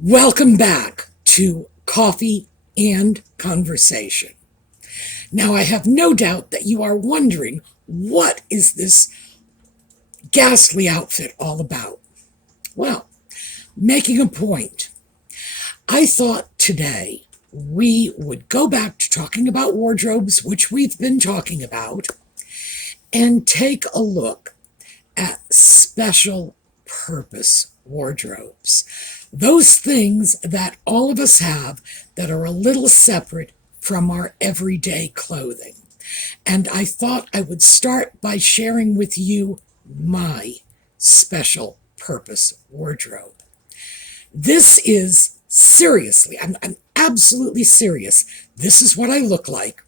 Welcome back to Coffee and Conversation. Now, I have no doubt that you are wondering, what is this ghastly outfit all about? Well, making a point. I thought today we would go back to talking about wardrobes, which we've been talking about, and take a look at special purpose wardrobes. Those things that all of us have that are a little separate from our everyday clothing. And I thought I would start by sharing with you my special purpose wardrobe. This is seriously, I'm absolutely serious. This is what I look like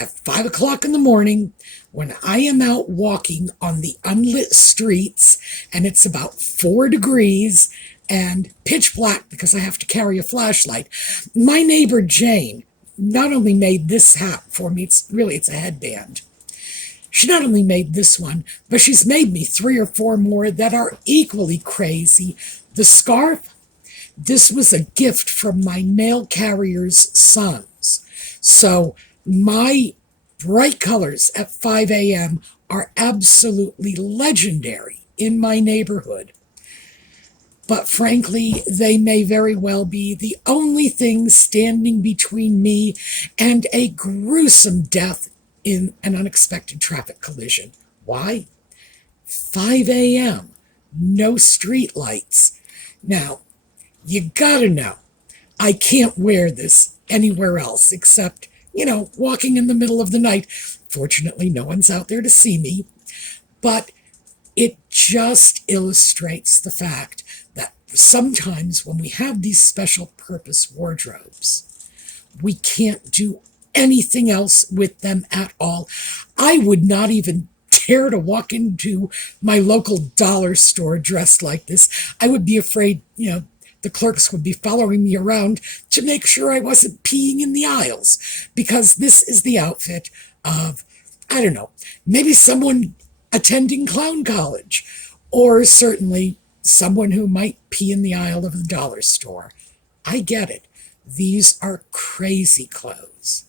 at 5 o'clock in the morning when I am out walking on the unlit streets and it's about 4 degrees and pitch black because I have to carry a flashlight. My neighbor Jane not only made this hat for me, it's a headband. She not only made this one, but she's made me 3 or 4 more that are equally crazy. The scarf, this was a gift from my mail carrier's sons. So my bright colors at 5 a.m. are absolutely legendary in my neighborhood. But frankly, they may very well be the only thing standing between me and a gruesome death in an unexpected traffic collision. Why? 5 a.m., no street lights. Now, you gotta know, I can't wear this anywhere else except, walking in the middle of the night. Fortunately, no one's out there to see me, but it just illustrates the fact that sometimes when we have these special purpose wardrobes, we can't do anything else with them at all. I would not even dare to walk into my local dollar store dressed like this. I would be afraid, the clerks would be following me around to make sure I wasn't peeing in the aisles, because this is the outfit of, I don't know, maybe someone attending clown college, or certainly someone who might pee in the aisle of the dollar store. I get it. These are crazy clothes,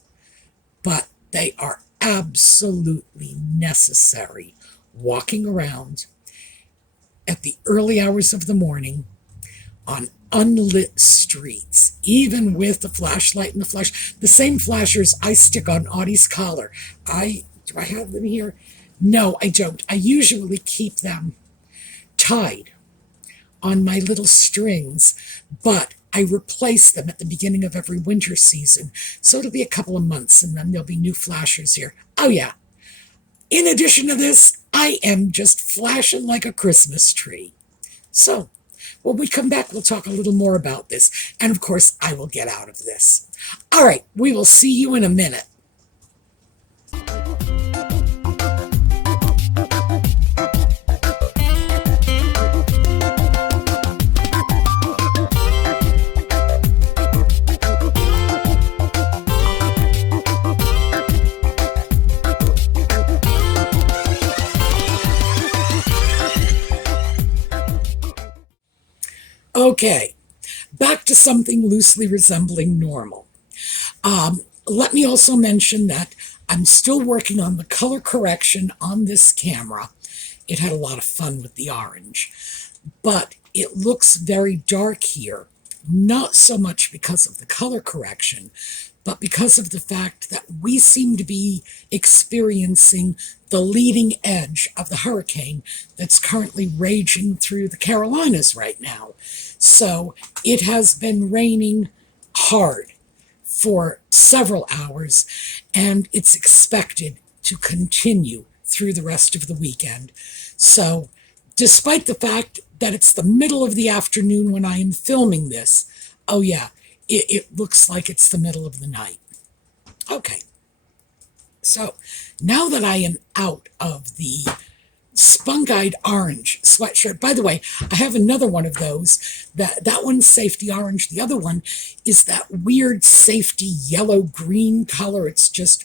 but they are absolutely necessary walking around at the early hours of the morning on unlit streets, even with the flashlight and the same flashers I stick on Audie's collar. Do I have them here? No, I don't. I usually keep them tied on my little strings, but I replace them at the beginning of every winter season. So it'll be a couple of months and then there'll be new flashers here. Oh yeah. In addition to this, I am just flashing like a Christmas tree. So when we come back, we'll talk a little more about this. And of course, I will get out of this. All right, we will see you in a minute. Okay, back to something loosely resembling normal. Let me also mention that I'm still working on the color correction on this camera. It had a lot of fun with the orange, but it looks very dark here, not so much because of the color correction, but because of the fact that we seem to be experiencing the leading edge of the hurricane that's currently raging through the Carolinas right now. So it has been raining hard for several hours, and it's expected to continue through the rest of the weekend. So despite the fact that it's the middle of the afternoon when I am filming this, oh yeah, it looks like it's the middle of the night. Okay, so now that I am out of the spunk-eyed orange sweatshirt, by the way, I have another one of those. That one's safety orange. The other one is that weird safety yellow-green color. It's just,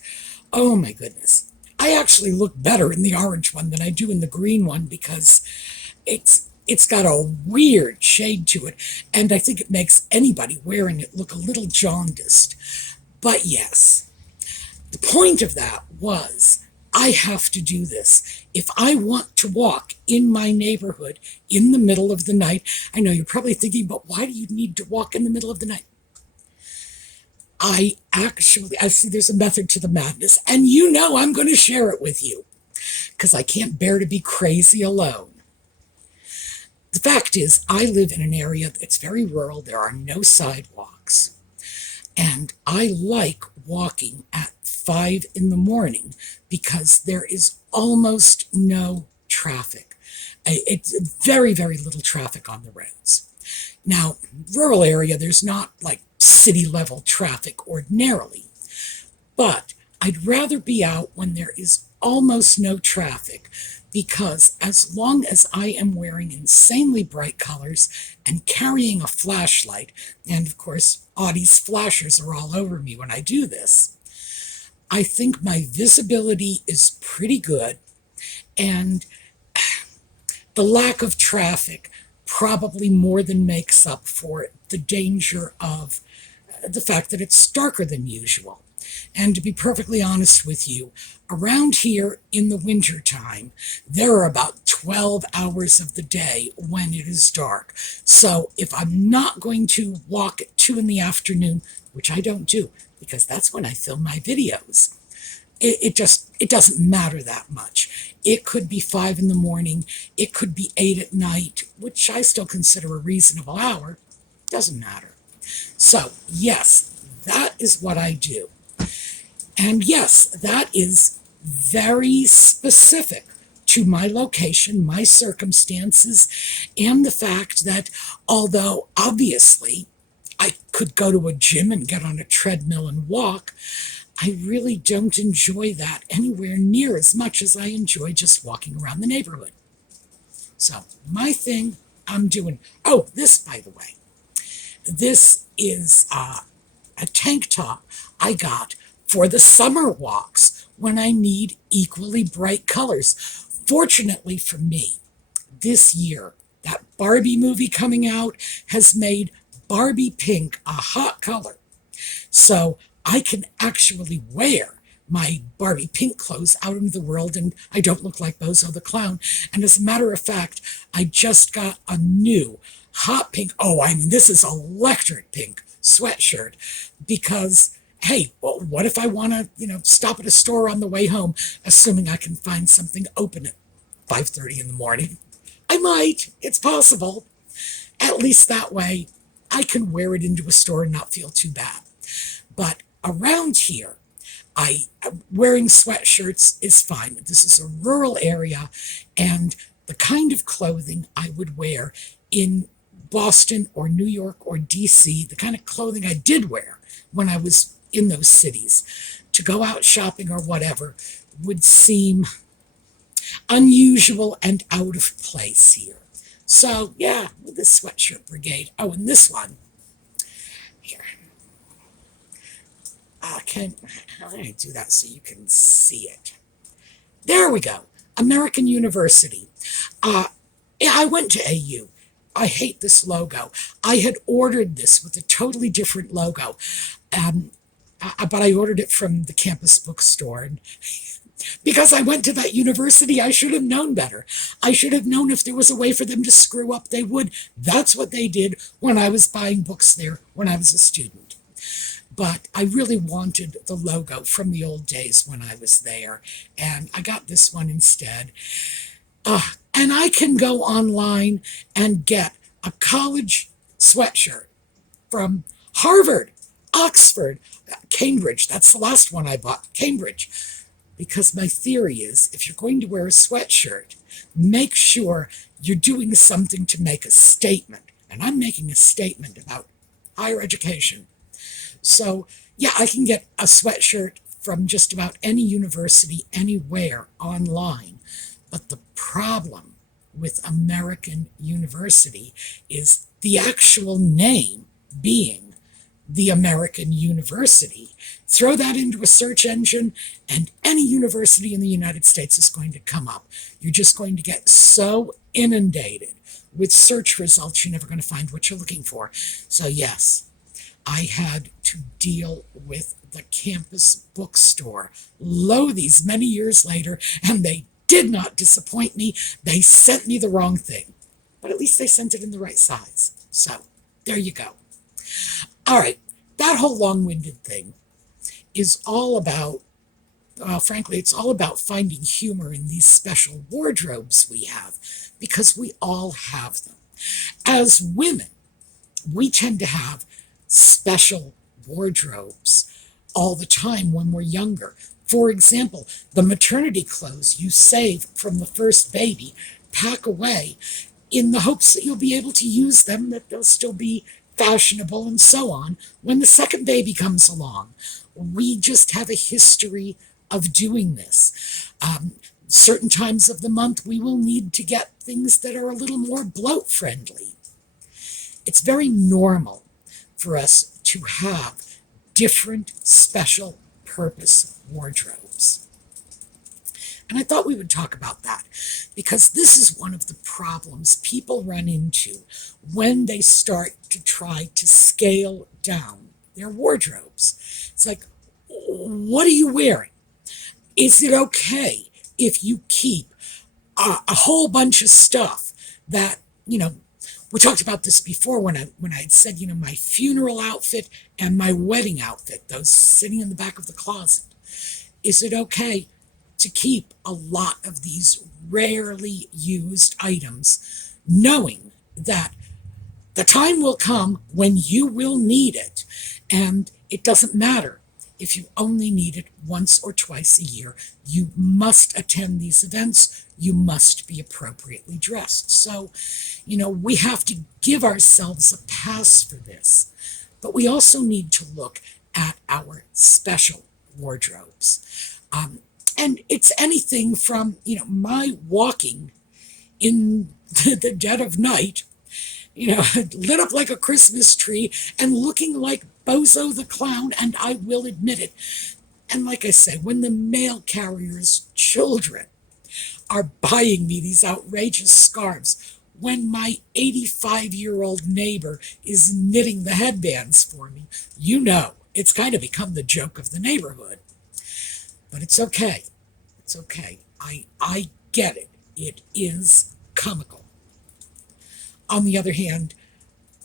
oh my goodness. I actually look better in the orange one than I do in the green one because it's It's got a weird shade to it, and I think it makes anybody wearing it look a little jaundiced. But yes, the point of that was I have to do this. If I want to walk in my neighborhood in the middle of the night, I know you're probably thinking, but why do you need to walk in the middle of the night? I see there's a method to the madness, and you know I'm going to share it with you because I can't bear to be crazy alone. The fact is, I live in an area that's very rural. There are no sidewalks. And I like walking at 5 in the morning because there is almost no traffic. It's very, very little traffic on the roads. Now, rural area, there's not like city level traffic ordinarily, but I'd rather be out when there is almost no traffic, because as long as I am wearing insanely bright colors and carrying a flashlight, and of course Audie's flashers are all over me when I do this, I think my visibility is pretty good, and the lack of traffic probably more than makes up for the danger of the fact that it's darker than usual. And to be perfectly honest with you, around here in the winter time, there are about 12 hours of the day when it is dark. So if I'm not going to walk at 2 in the afternoon, which I don't do, because that's when I film my videos, it doesn't matter that much. It could be 5 in the morning, it could be 8 at night, which I still consider a reasonable hour. Doesn't matter. So yes, that is what I do. And yes, that is very specific to my location, my circumstances, and the fact that although obviously I could go to a gym and get on a treadmill and walk, I really don't enjoy that anywhere near as much as I enjoy just walking around the neighborhood. So my thing, I'm doing, oh, this, by the way, this is a tank top I got for the summer walks when I need equally bright colors. Fortunately for me, this year, that Barbie movie coming out has made Barbie pink a hot color. So I can actually wear my Barbie pink clothes out into the world and I don't look like Bozo the Clown. And as a matter of fact, I just got a new hot pink, this is electric pink sweatshirt because, hey, well, what if I want to, stop at a store on the way home, assuming I can find something open at 5:30 in the morning? I might. It's possible. At least that way, I can wear it into a store and not feel too bad. But around here, wearing sweatshirts is fine. This is a rural area, and the kind of clothing I would wear in Boston or New York or DC, the kind of clothing I did wear when I was in those cities, to go out shopping or whatever, would seem unusual and out of place here. So, yeah, this sweatshirt brigade. Oh, and this one. Here. How do I do that so you can see it? There we go. American University. I went to AU. I hate this logo. I had ordered this with a totally different logo, but I ordered it from the campus bookstore. And because I went to that university, I should have known better. I should have known if there was a way for them to screw up, they would. That's what they did when I was buying books there when I was a student. But I really wanted the logo from the old days when I was there, and I got this one instead. And I can go online and get a college sweatshirt from Harvard, Oxford, Cambridge. That's the last one I bought, Cambridge. Because my theory is, if you're going to wear a sweatshirt, make sure you're doing something to make a statement. And I'm making a statement about higher education. So, yeah, I can get a sweatshirt from just about any university, anywhere, online. But the problem with American University is the actual name being the American University. Throw that into a search engine, and any university in the United States is going to come up. You're just going to get so inundated with search results, you're never going to find what you're looking for. So yes, I had to deal with the campus bookstore, lo these many years later, and they did not disappoint me. They sent me the wrong thing, but at least they sent it in the right size. So there you go. All right, that whole long-winded thing is all about, frankly, it's all about finding humor in these special wardrobes we have, because we all have them. As women, we tend to have special wardrobes all the time when we're younger. For example, the maternity clothes you save from the first baby, pack away in the hopes that you'll be able to use them, that they'll still be fashionable and so on when the second baby comes along. We just have a history of doing this. Certain times of the month we will need to get things that are a little more bloat friendly. It's very normal for us to have different special purpose wardrobes. And I thought we would talk about that, because this is one of the problems people run into when they start to try to scale down their wardrobes. It's like, what are you wearing? Is it okay if you keep a whole bunch of stuff that, we talked about this before when I had said, my funeral outfit and my wedding outfit, those sitting in the back of the closet. Is it okay to keep a lot of these rarely used items, knowing that the time will come when you will need it, and it doesn't matter if you only need it once or twice a year. You must attend these events. You must be appropriately dressed. So, we have to give ourselves a pass for this. But we also need to look at our special wardrobes. And it's anything from, my walking in the dead of night, lit up like a Christmas tree and looking like Bozo the Clown, and I will admit it. And like I say, when the mail carrier's children are buying me these outrageous scarves, when my 85-year-old neighbor is knitting the headbands for me, it's kind of become the joke of the neighborhood. But it's okay. It's okay. I get it. It is comical. On the other hand,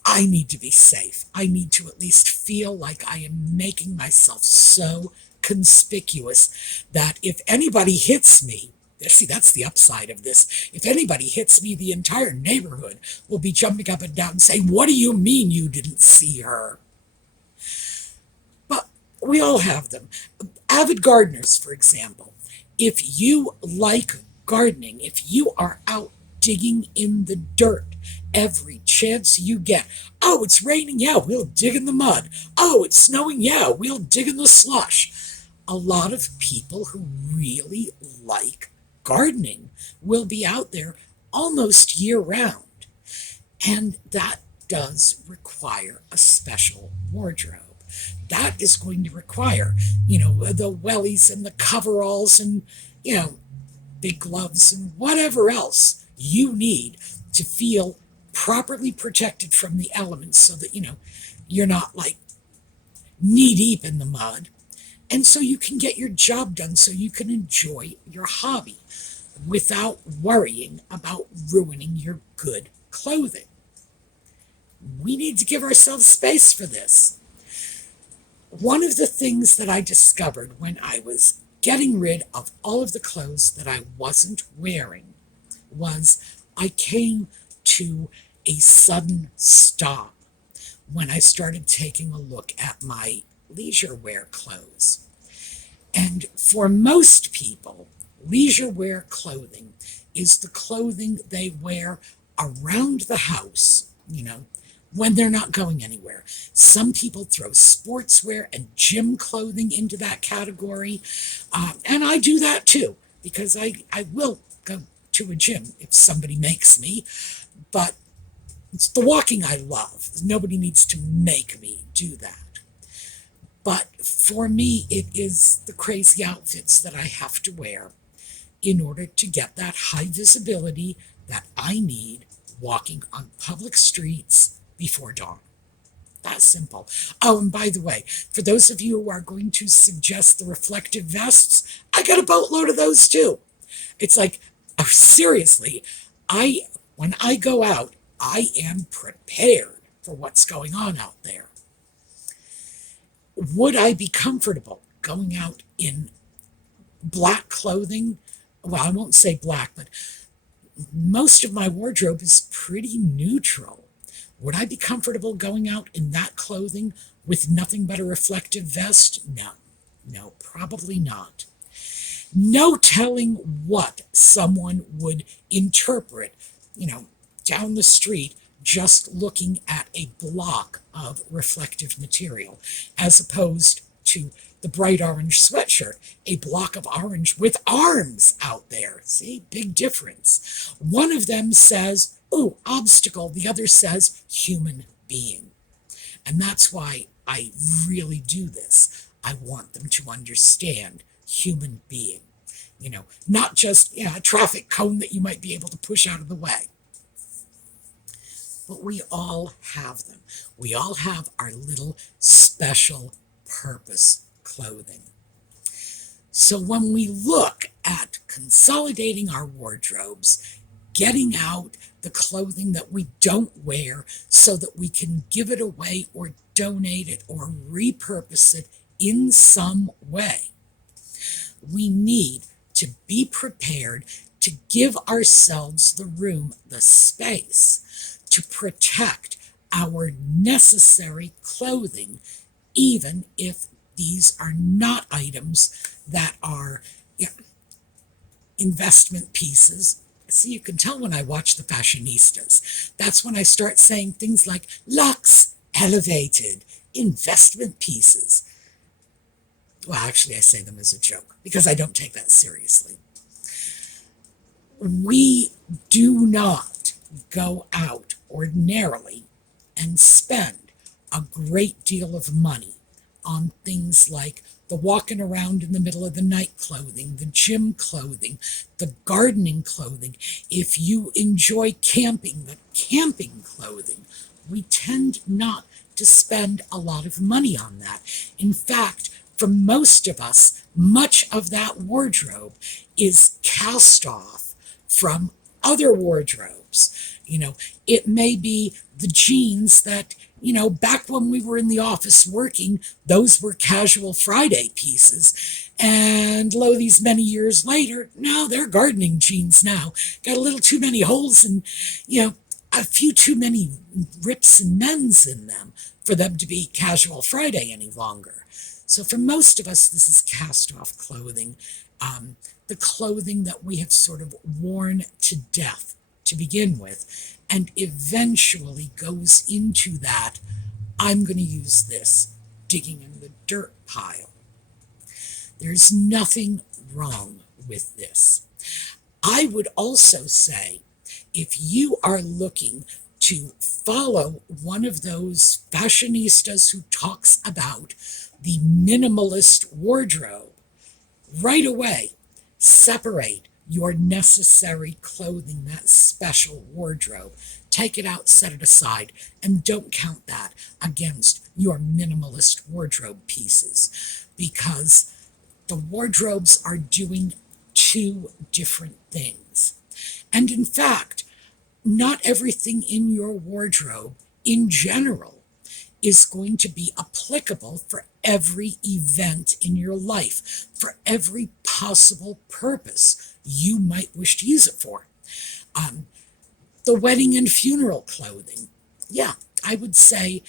I need to be safe. I need to at least feel like I am making myself so conspicuous that if anybody hits me, see, that's the upside of this. If anybody hits me, the entire neighborhood will be jumping up and down and saying, "What do you mean you didn't see her?" But we all have them. Avid gardeners, for example. If you like gardening, if you are out digging in the dirt every chance you get, oh, it's raining, yeah, we'll dig in the mud. Oh, it's snowing, yeah, we'll dig in the slush. A lot of people who really like gardening will be out there almost year-round. And that does require a special wardrobe. That is going to require, the wellies and the coveralls and, big gloves and whatever else you need to feel properly protected from the elements so that, you're not like knee-deep in the mud. And so you can get your job done, so you can enjoy your hobby without worrying about ruining your good clothing. We need to give ourselves space for this. One of the things that I discovered when I was getting rid of all of the clothes that I wasn't wearing was I came to a sudden stop when I started taking a look at my leisure wear clothes. And for most people, leisure wear clothing is the clothing they wear around the house, when they're not going anywhere. Some people throw sportswear and gym clothing into that category. And I do that too, because I will go to a gym if somebody makes me. But it's the walking I love. Nobody needs to make me do that. But for me, it is the crazy outfits that I have to wear in order to get that high visibility that I need walking on public streets before dawn. That simple. Oh, and by the way, for those of you who are going to suggest the reflective vests, I got a boatload of those too. It's like, oh, seriously, when I go out, I am prepared for what's going on out there. Would I be comfortable going out in black clothing? Well, I won't say black, but most of my wardrobe is pretty neutral. Would I be comfortable going out in that clothing with nothing but a reflective vest? No, probably not. No telling what someone would interpret, down the street just looking at a block of reflective material, as opposed to the bright orange sweatshirt, a block of orange with arms out there. See, big difference. One of them says, "Ooh, obstacle." The other says, "human being." And that's why I really do this. I want them to understand human being. Not just a traffic cone that you might be able to push out of the way. But we all have them. We all have our little special purpose clothing. So when we look at consolidating our wardrobes, getting out the clothing that we don't wear so that we can give it away or donate it or repurpose it in some way, we need to be prepared to give ourselves the room, the space, to protect our necessary clothing, even if these are not items that are investment pieces. See, you can tell when I watch the fashionistas. That's when I start saying things like luxe, elevated, investment pieces. Well, actually, I say them as a joke because I don't take that seriously. We do not go out ordinarily and spend a great deal of money on things like the walking around in the middle of the night clothing, the gym clothing, the gardening clothing. If you enjoy camping, the camping clothing. We tend not to spend a lot of money on that. In fact, for most of us, much of that wardrobe is cast off from other wardrobes. It may be the jeans that, back when we were in the office working, those were casual Friday pieces. And lo, these many years later, now they're gardening jeans now. Got a little too many holes and, a few too many rips and mends in them for them to be casual Friday any longer. So for most of us, this is cast off clothing, the clothing that we have sort of worn to death to begin with, and eventually goes into that, I'm going to use this, digging in the dirt pile. There's nothing wrong with this. I would also say, if you are looking to follow one of those fashionistas who talks about the minimalist wardrobe, right away, separate your necessary clothing, that special wardrobe. Take it out, set it aside, and don't count that against your minimalist wardrobe pieces, because the wardrobes are doing two different things. And in fact, not everything in your wardrobe in general is going to be applicable for every event in your life, for every possible purpose you might wish to use it for. The wedding and funeral clothing, I would say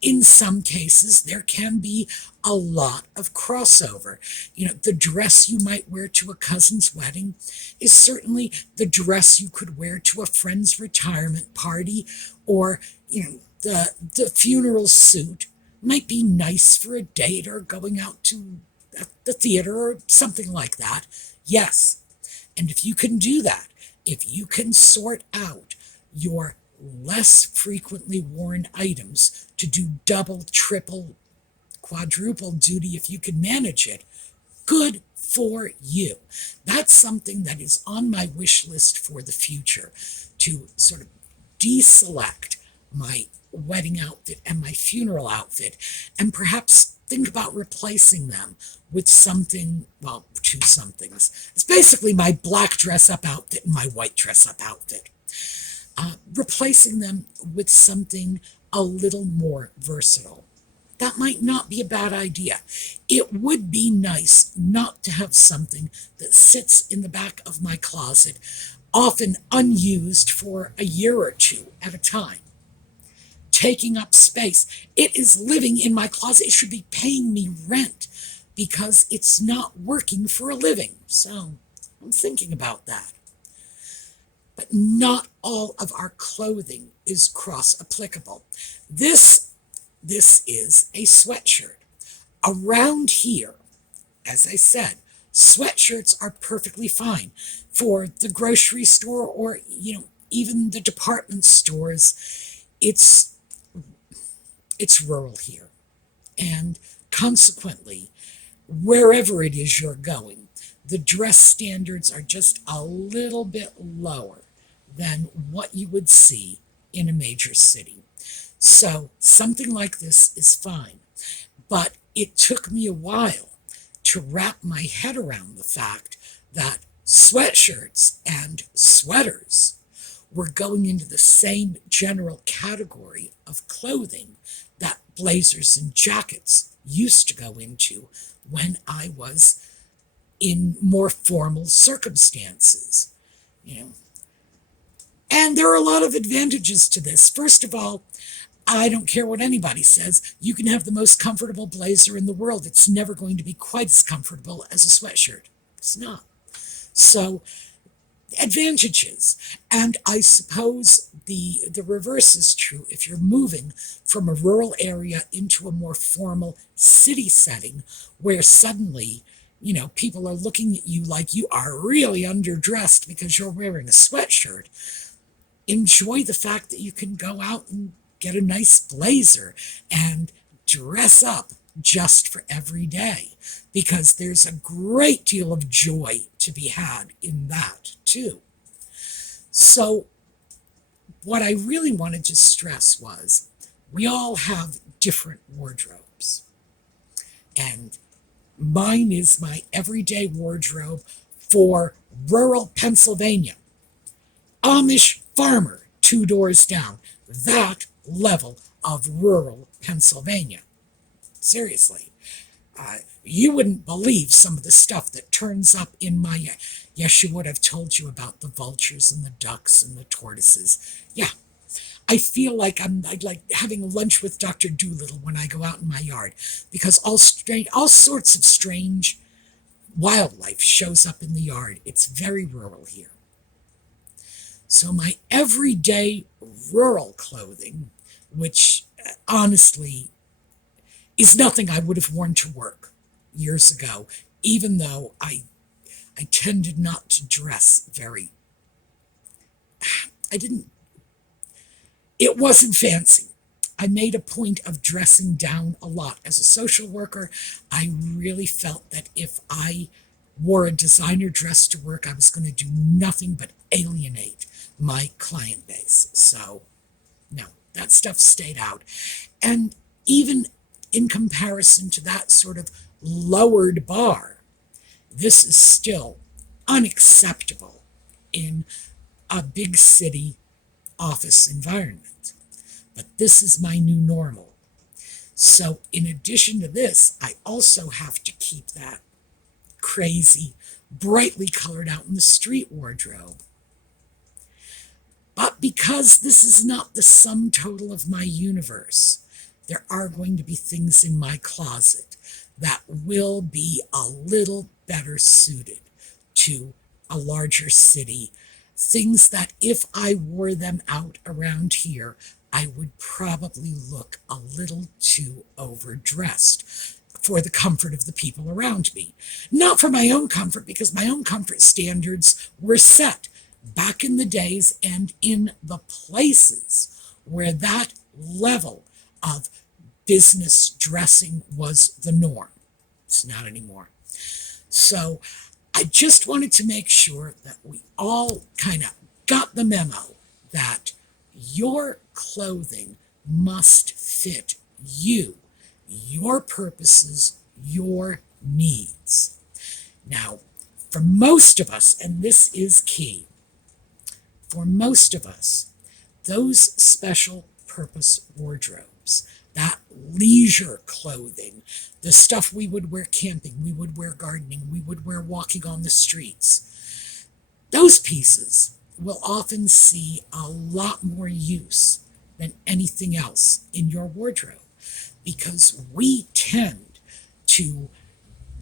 in some cases there can be a lot of crossover. The dress you might wear to a cousin's wedding is certainly the dress you could wear to a friend's retirement party, or the funeral suit might be nice for a date or going out to the theater or something like that. Yes. And if you can do that, if you can sort out your less frequently worn items to do double, triple, quadruple duty, if you can manage it, good for you. That's something that is on my wish list for the future, to sort of deselect my wedding outfit and my funeral outfit and perhaps think about replacing them with something, well, two somethings. It's basically my black dress-up outfit and my white dress-up outfit. Replacing them with something a little more versatile. That might not be a bad idea. It would be nice not to have something that sits in the back of my closet, often unused for a year or two at a time, taking up space. It is living in my closet. It should be paying me rent because it's not working for a living. So I'm thinking about that. But not all of our clothing is cross-applicable. This is a sweatshirt. Around here, as I said, sweatshirts are perfectly fine for the grocery store or, even the department stores. It's rural here. And consequently, wherever it is you're going, the dress standards are just a little bit lower than what you would see in a major city. So something like this is fine. But it took me a while to wrap my head around the fact that sweatshirts and sweaters were going into the same general category of clothing that blazers and jackets used to go into when I was in more formal circumstances. And there are a lot of advantages to this. First of all, I don't care what anybody says. You can have the most comfortable blazer in the world. It's never going to be quite as comfortable as a sweatshirt. It's not. So, advantages. And I suppose the reverse is true. If you're moving from a rural area into a more formal city setting where suddenly, people are looking at you like you are really underdressed because you're wearing a sweatshirt, enjoy the fact that you can go out and get a nice blazer and dress up just for every day, because there's a great deal of joy to be had in that too. So what I really wanted to stress was we all have different wardrobes, and mine is my everyday wardrobe for rural Pennsylvania. Amish farmer 2 doors down. That level of rural Pennsylvania. Seriously. You wouldn't believe some of the stuff that turns up in my... Yes, you would. I've told you about the vultures and the ducks and the tortoises. Yeah. I feel like I'm like having lunch with Dr. Doolittle when I go out in my yard, because all sorts of strange wildlife shows up in the yard. It's very rural here. So my everyday rural clothing, which honestly is nothing I would have worn to work years ago, even though I tended not to dress very... It wasn't fancy. I made a point of dressing down a lot. As a social worker, I really felt that if I wore a designer dress to work, I was going to do nothing but alienate my client base. So, no, that stuff stayed out. And even in comparison to that sort of lowered bar, this is still unacceptable in a big city office environment. But this is my new normal. So in addition to this, I also have to keep that crazy, brightly colored out in the street wardrobe. But because this is not the sum total of my universe, there are going to be things in my closet that will be a little better suited to a larger city. Things that if I wore them out around here, I would probably look a little too overdressed for the comfort of the people around me. Not for my own comfort, because my own comfort standards were set back in the days and in the places where that level of business dressing was the norm. It's not anymore. So I just wanted to make sure that we all kind of got the memo that, Your clothing must fit you, your purposes, your needs. Now, for most of us, and this is key, for most of us, those special purpose wardrobes, that leisure clothing, the stuff we would wear camping, we would wear gardening, we would wear walking on the streets, those pieces will often see a lot more use than anything else in your wardrobe, because we tend to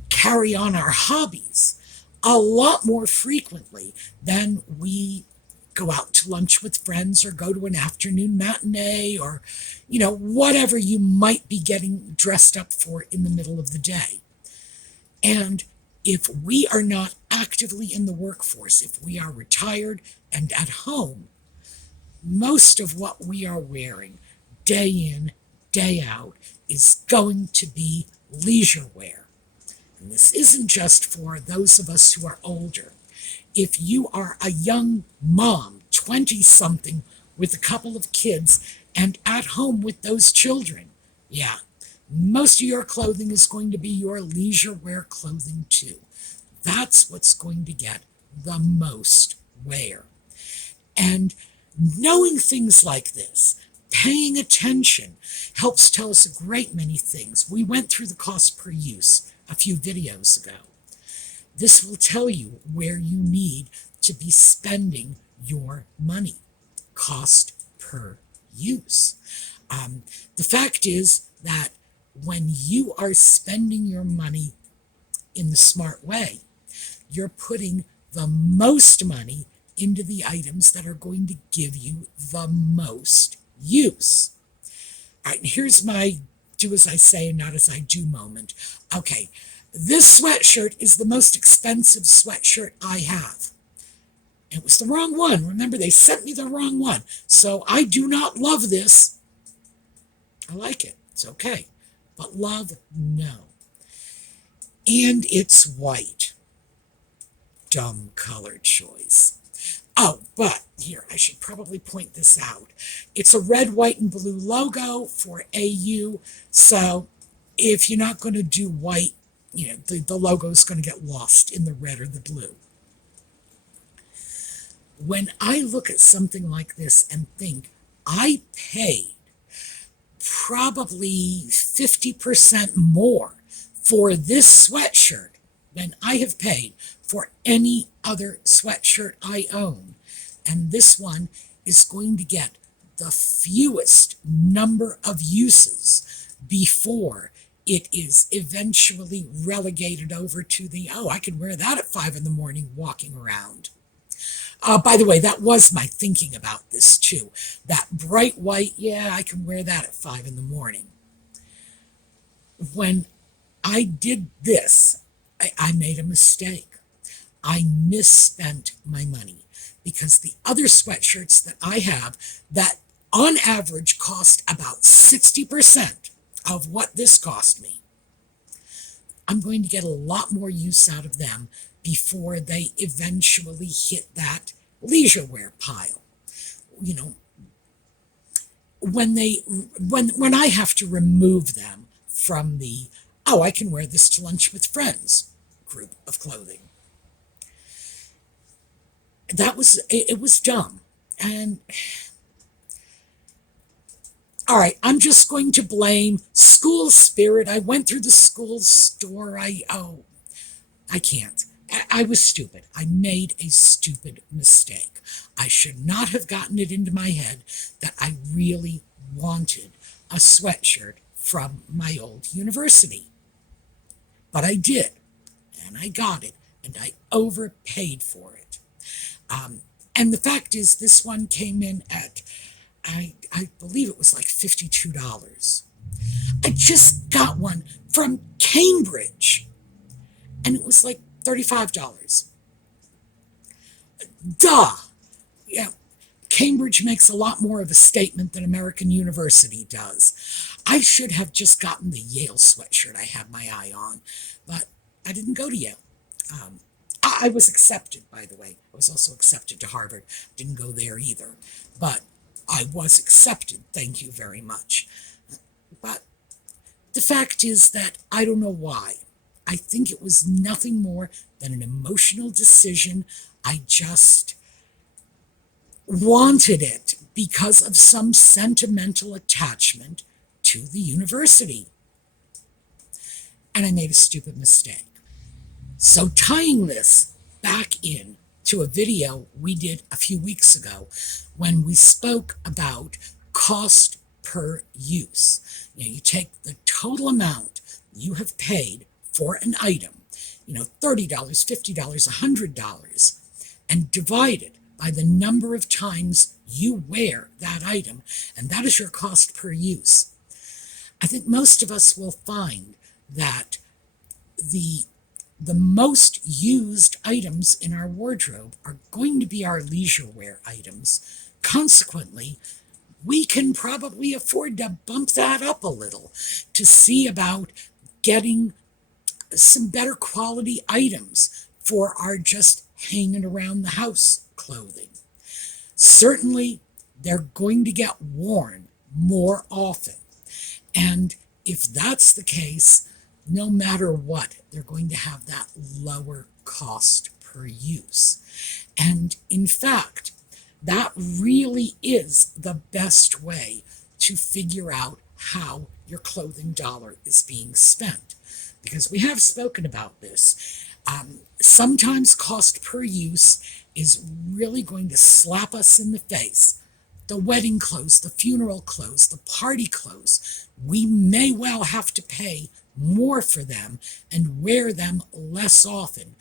carry on our hobbies a lot more frequently than we go out to lunch with friends or go to an afternoon matinee or, whatever you might be getting dressed up for in the middle of the day. And if we are not actively in the workforce, if we are retired and at home, most of what we are wearing day in, day out is going to be leisure wear. And this isn't just for those of us who are older. If you are a young mom, 20-something, with a couple of kids and at home with those children, yeah, most of your clothing is going to be your leisure wear clothing too. That's what's going to get the most wear. And knowing things like this, paying attention, helps tell us a great many things. We went through the cost per use a few videos ago. This will tell you where you need to be spending your money. Cost per use. The fact is that when you are spending your money in the smart way, you're putting the most money into the items that are going to give you the most use. All right, and here's my do as I say and not as I do moment. Okay, this sweatshirt is the most expensive sweatshirt I have. It was the wrong one. Remember, they sent me the wrong one. So I do not love this. I like it. It's okay. But love, no. And it's white. Dumb color choice. Oh, but here, I should probably point this out. It's a red, white, and blue logo for AU. So if you're not going to do white, the logo is going to get lost in the red or the blue. When I look at something like this and think, I paid probably 50% more for this sweatshirt than I have paid for any other sweatshirt I own. And this one is going to get the fewest number of uses before it is eventually relegated over to the, I can wear that at 5 in the morning walking around. By the way, that was my thinking about this too. That bright white, yeah, I can wear that at 5 in the morning. When I did this, I made a mistake. I misspent my money because the other sweatshirts that I have that on average cost about 60% of what this cost me, I'm going to get a lot more use out of them before they eventually hit that leisure wear pile. When I have to remove them from the, I can wear this to lunch with friends group of clothing. It was dumb. And all right, I'm just going to blame school spirit. I went through the school store. I can't. I was stupid. I made a stupid mistake. I should not have gotten it into my head that I really wanted a sweatshirt from my old university. But I did, and I got it, and I overpaid for it. And the fact is, this one came in at, I believe it was like $52. I just got one from Cambridge, and it was like $35. Duh! Yeah, Cambridge makes a lot more of a statement than American University does. I should have just gotten the Yale sweatshirt I had my eye on, but I didn't go to Yale. I was accepted, by the way. I was also accepted to Harvard. Didn't go there either. But I was accepted, thank you very much. But the fact is that I don't know why. I think it was nothing more than an emotional decision. I just wanted it because of some sentimental attachment to the university. And I made a stupid mistake. So tying this back in to a video we did a few weeks ago when we spoke about cost per use. You take the total amount you have paid for an item, $30, $50, $100, and divide it by the number of times you wear that item, and that is your cost per use. I think most of us will find that the most used items in our wardrobe are going to be our leisure wear items. Consequently, we can probably afford to bump that up a little to see about getting some better quality items for our just hanging around the house clothing. Certainly, they're going to get worn more often. And if that's the case, no matter what, they're going to have that lower cost per use. And in fact, that really is the best way to figure out how your clothing dollar is being spent. Because we have spoken about this. Sometimes cost per use is really going to slap us in the face. The wedding clothes, the funeral clothes, the party clothes, we may well have to pay more for them and wear them less often.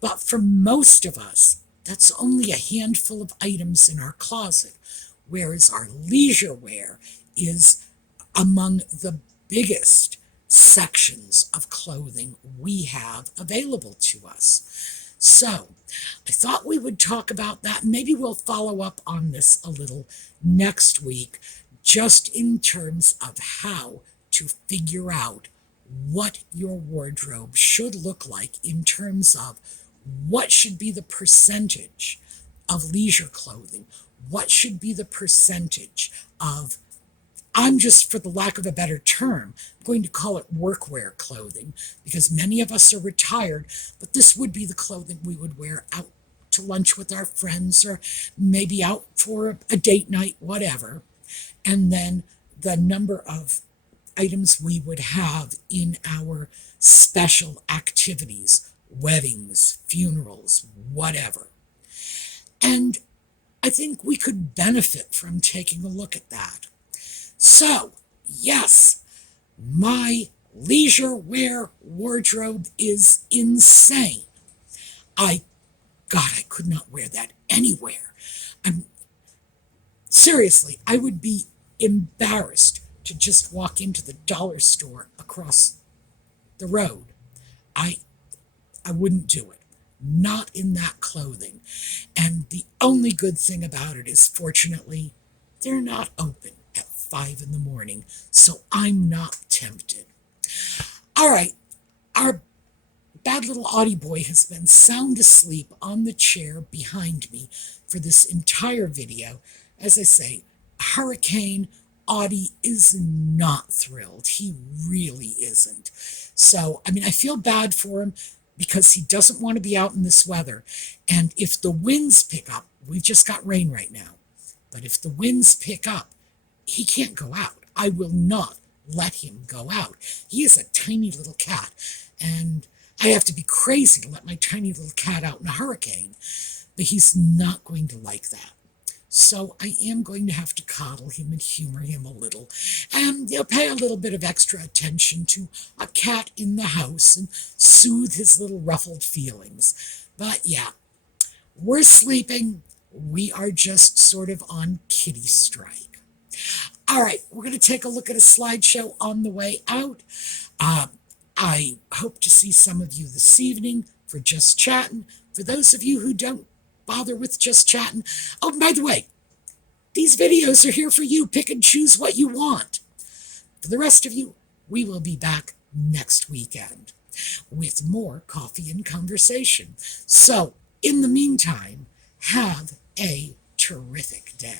But for most of us, that's only a handful of items in our closet, whereas our leisure wear is among the biggest sections of clothing we have available to us. So I thought we would talk about that. Maybe we'll follow up on this a little next week, just in terms of how to figure out what your wardrobe should look like in terms of what should be the percentage of leisure clothing, what should be the percentage of, I'm just, for the lack of a better term, going to call it workwear clothing, because many of us are retired, but this would be the clothing we would wear out to lunch with our friends or maybe out for a date night, whatever. And then the number of items we would have in our special activities, weddings, funerals, whatever. And I think we could benefit from taking a look at that. So, yes, my leisure wear wardrobe is insane. God, I could not wear that anywhere. Seriously, I would be embarrassed to just walk into the dollar store across the road. I wouldn't do it. Not in that clothing. And the only good thing about it is, fortunately, they're not open at 5 in the morning, so I'm not tempted. All right, our bad little Audie boy has been sound asleep on the chair behind me for this entire video. As I say, Hurricane Audie is not thrilled. He really isn't. So, I feel bad for him because he doesn't want to be out in this weather. And if the winds pick up, we've just got rain right now, but if the winds pick up, he can't go out. I will not let him go out. He is a tiny little cat, and I have to be crazy to let my tiny little cat out in a hurricane, but he's not going to like that. So I am going to have to coddle him and humor him a little, and pay a little bit of extra attention to a cat in the house and soothe his little ruffled feelings. But yeah, we're sleeping. We are just sort of on kitty strike. All right, we're going to take a look at a slideshow on the way out. I hope to see some of you this evening for Just Chatting. For those of you who don't bother with Just Chatting, oh, by the way, these videos are here for you. Pick and choose what you want. For the rest of you, we will be back next weekend with more coffee and conversation. So, in the meantime, have a terrific day.